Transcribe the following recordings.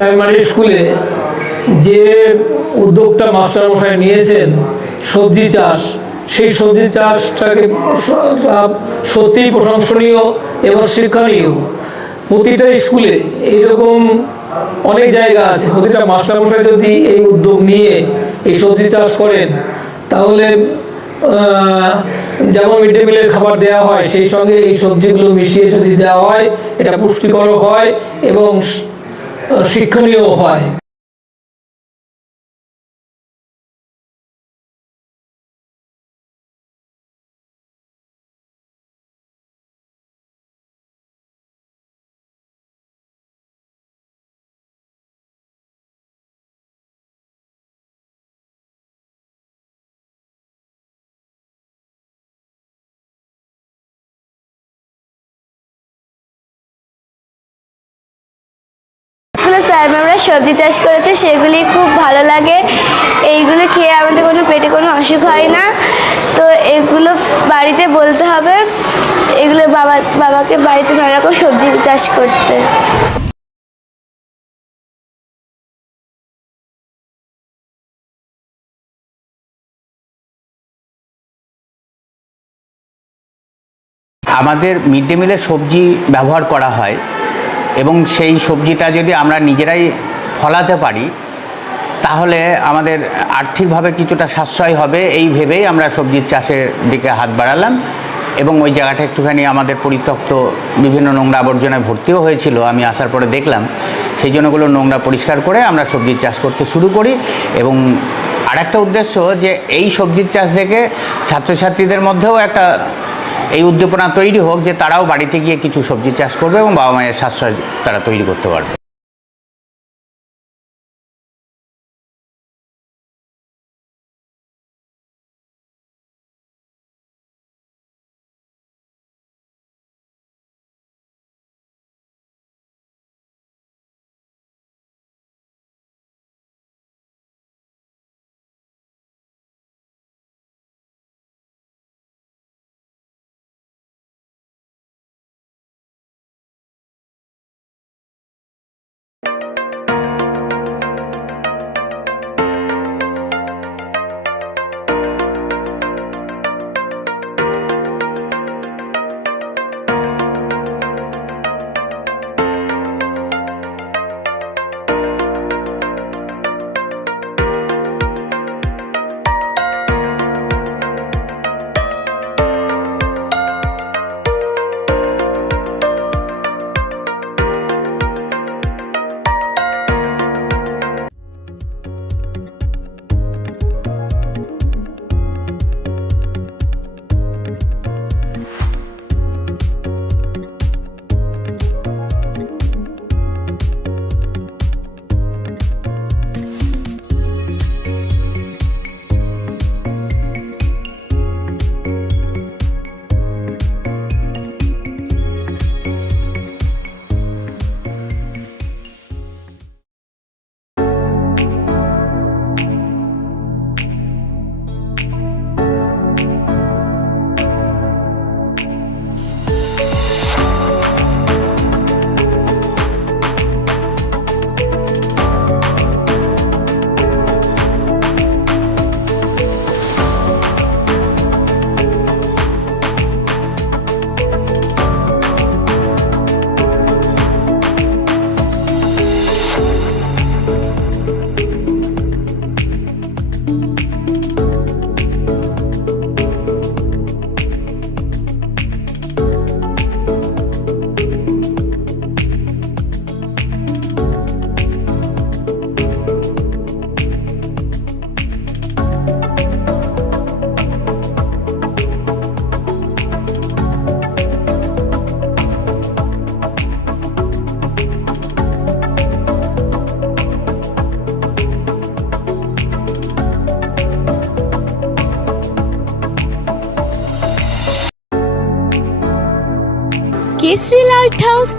Primary স্কুলে যে উদ্যোগটা মাস্টারমশাই নিয়েছেন সবজি চাষ, সেই সবজি চাষটাকে সত্যিই প্রশংসনীয় এবং শিক্ষণীয়। প্রতিটা স্কুলে এইরকম অনেক জায়গা আছে, প্রতিটা মাস্টারমশাই যদি এই উদ্যোগ নিয়ে এই সবজি চাষ করেন তাহলে যেমন মিড ডে মিলের খাবার দেওয়া হয় সেই সঙ্গে এই সবজিগুলো মিশিয়ে যদি দেওয়া হয় এটা পুষ্টিকর হয় এবং শিক্ষণীয় হয়। স্যার ম্যামরা সবজি চাষ করেছে, সেগুলি খুব ভালো লাগে। এইগুলো খেয়ে আমাদের কোনো পেটে কোনো অসুখ হয় না। তো এগুলো বাড়িতে বলতে হবে, এগুলো বাবাকে বাড়িতে নানা রকম সবজি চাষ করতে। আমাদের মিড ডে মিলে সবজি ব্যবহার করা হয় এবং সেই সবজিটা যদি আমরা নিজেরাই ফলাতে পারি তাহলে আমাদের আর্থিকভাবে কিছুটা সাশ্রয় হবে। এই ভেবেই আমরা সবজির চাষের দিকে হাত বাড়ালাম এবং ওই জায়গাটা একটুখানি আমাদের পরিত্যক্ত বিভিন্ন নোংরা আবর্জনায় ভর্তিও হয়েছিল, আমি আসার পরে দেখলাম। সেই জন্যগুলো নোংরা পরিষ্কার করে আমরা সবজির চাষ করতে শুরু করি। এবং আরেকটা উদ্দেশ্য যে এই সবজির চাষ থেকে ছাত্রছাত্রীদের মধ্যেও একটা এই উদ্দীপনা তৈরি হোক যে তারাও বাড়িতে গিয়ে কিছু সবজি চাষ করবে এবং বাবা মায়ের সাশ্রয় তারা তৈরি করতে পারবে।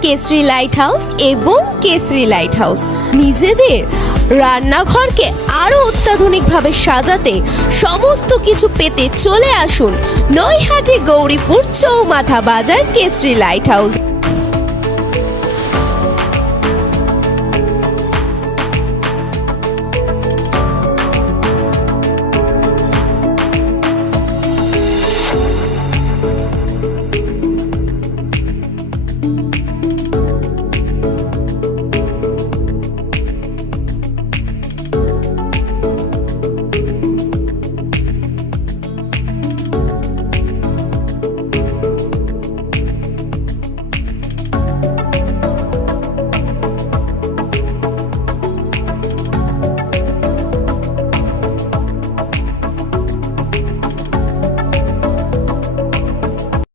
কেশরী লাইট হাউস এবং কেশরী লাইট হাউস নিজেদের রান্নাঘরকে আরো অত্যাধুনিকভাবে সাজাতে সমস্ত কিছু পেতে চলে আসুন নৈহাটি গৌরীপুর চৌমাথা বাজার কেশরী লাইট হাউস।